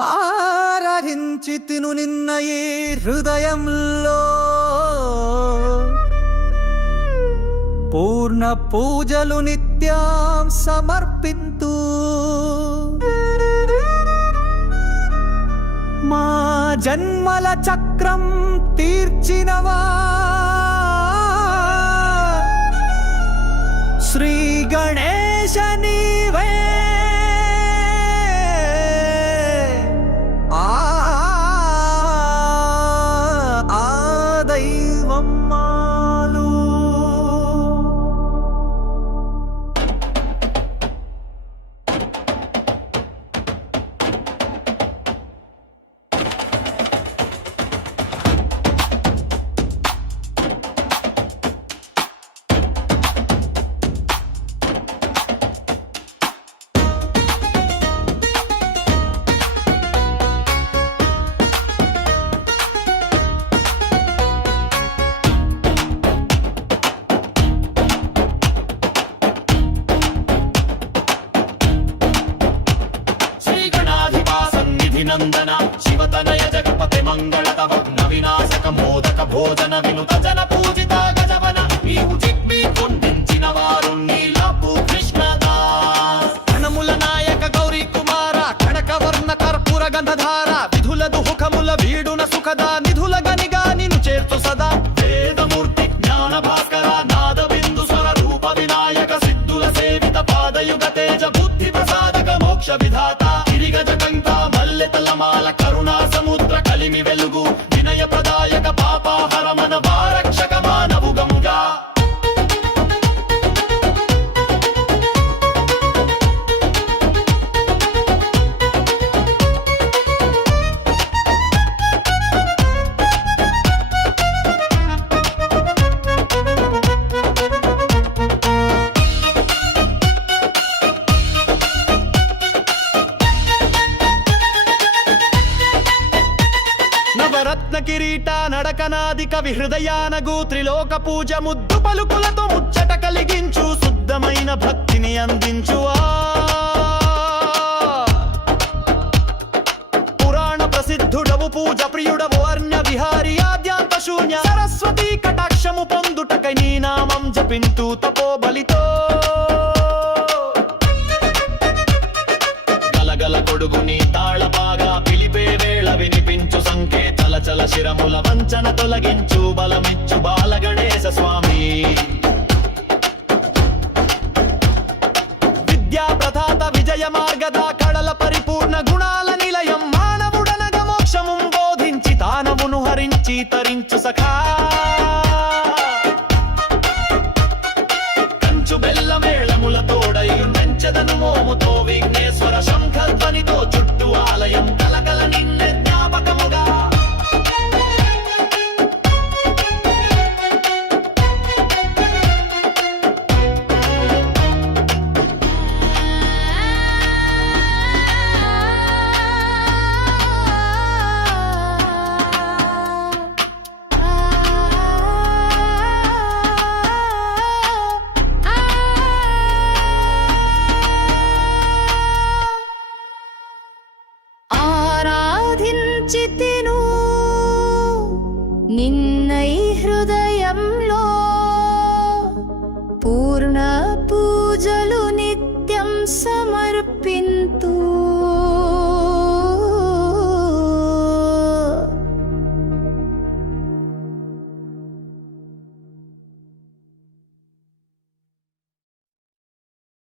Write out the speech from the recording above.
ఆరాధించితిను నిన్న ఈ హృదయంలో పూర్ణ పూజలు నిత్యం సమర్పింతు మా జన్మల చక్రం తీర్చినవా శ్రీ గణేశ నీవే దైవం మాలు నందన శివతనయ జగపతి మంగళ తవ నవినాశక మోదక భోజన వినుత జన పూజిత గజవన నీవు చిక్మి కొండించిన వారు నీలపు కృష్ణదాస్ ఘనముల నాయక గౌరీ కుమార కడక వర్ణ కర్పూర గంధధార విధుల దుఃఖముల వీడున సుఖద నిధుల గనిగా నిను చేర్చు సదా వేదమూర్తి జ్ఞాన భాస్కర నాద బిందు స్వర రూప వినాయక సిద్ధుల సేవిత పాదయుగ తేజ బుద్ధి ప్రసాదక మోక్ష విధాత గిరిగజ కంఠ తలమాల కరుణా సముద్ర కలిమి వెలుగు వినయ ప్రదాయక పాపాహర మన వారక్షక మానవుగముగా నవరత్న కిరీట నడకనాదిక విహృదయానగు త్రిలోక పూజ ముద్దు పలుకులతో ముచ్చట కలిగించు శుద్ధమైన భక్తిని అందించు పురాణ ప్రసిద్ధుడవు పూజ ప్రియుడవు అర్ణ్య విహారి ఆద్యాంత శూన్య సరస్వతి కటాక్షము పొందుటకై నీ నామం జపింతు తపోబలితో గలగల కొడుగు నీ తాళపాగా పిలిపే వేళ వినిపించు సంకేతల చల శిరముల వంచన తొలగించు బలమిచ్చు బాల గణేశ స్వామి విద్యా ప్రధాత విజయ మార్గద కళల పరిపూర్ణ గుణాల నిలయం మానవుడనగ మోక్షము బోధించి తానమును హరించి తరించు సఖా